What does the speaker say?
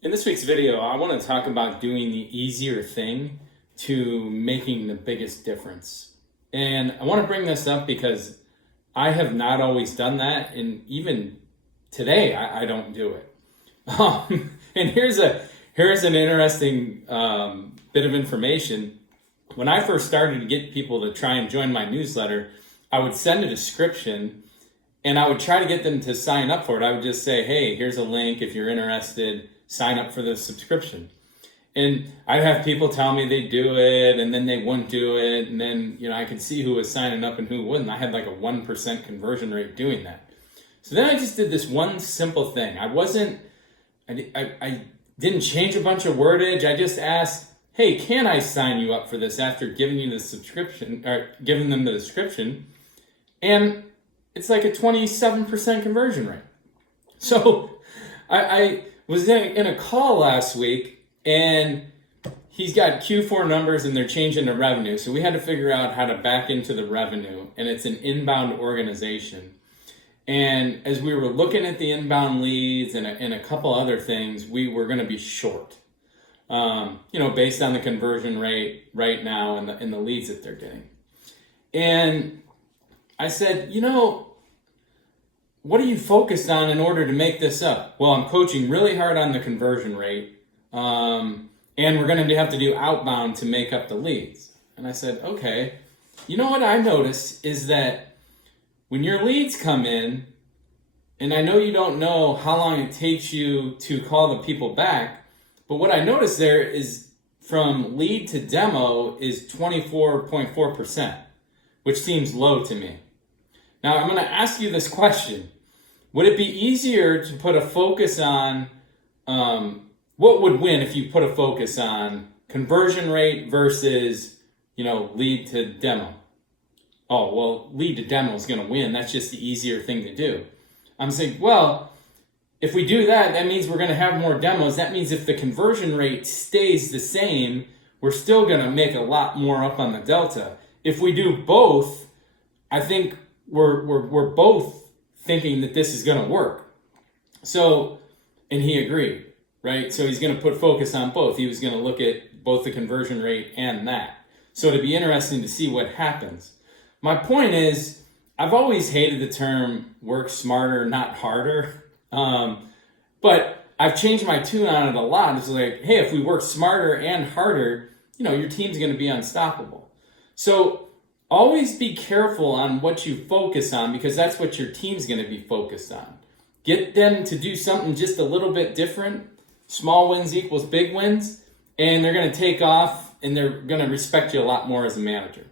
In this week's video, I want to talk about doing the easier thing to making the biggest difference. And I want to bring this up because I have not always done that. And even today, I don't do it. And here's an interesting bit of information. When I first started to get people to try and join my newsletter, I would send a description and I would try to get them to sign up for it. I would just say, hey, here's a link if you're interested. Sign up for the subscription. And I'd have people tell me they'd do it and then they wouldn't do it. And then, I could see who was signing up and who wouldn't. I had like a 1% conversion rate doing that. So then I just did this one simple thing. I didn't change a bunch of wordage. I just asked, hey, can I sign you up for this after giving you the subscription or giving them the description? And it's like a 27% conversion rate. So I was in a call last week and he's got Q4 numbers and they're changing the revenue. So we had to figure out how to back into the revenue, and it's an inbound organization. And as we were looking at the inbound leads and a couple other things, we were going to be short, based on the conversion rate right now and the leads that they're getting. And I said, what are you focused on in order to make this up? Well, I'm coaching really hard on the conversion rate, and we're going to have to do outbound to make up the leads. And I said, okay, what I noticed is that when your leads come in, and I know you don't know how long it takes you to call the people back, but what I noticed there is from lead to demo is 24.4%, which seems low to me. Now, I'm going to ask you this question. Would it be easier to put a focus on, what would win if you put a focus on conversion rate versus, lead to demo? Oh, well, lead to demo is going to win. That's just the easier thing to do. I'm saying, well, if we do that, that means we're going to have more demos. That means if the conversion rate stays the same, we're still going to make a lot more up on the delta. If we do both, I think we're both thinking that this is going to work. So, and he agreed, right? So he's going to put focus on both. He was going to look at both the conversion rate and that. So it'd be interesting to see what happens. My point is, I've always hated the term work smarter, not harder. But I've changed my tune on it a lot. It's like, hey, if we work smarter and harder, your team's going to be unstoppable. So always be careful on what you focus on, because that's what your team's going to be focused on. Get them to do something just a little bit different. Small wins equals big wins, and they're going to take off and they're going to respect you a lot more as a manager.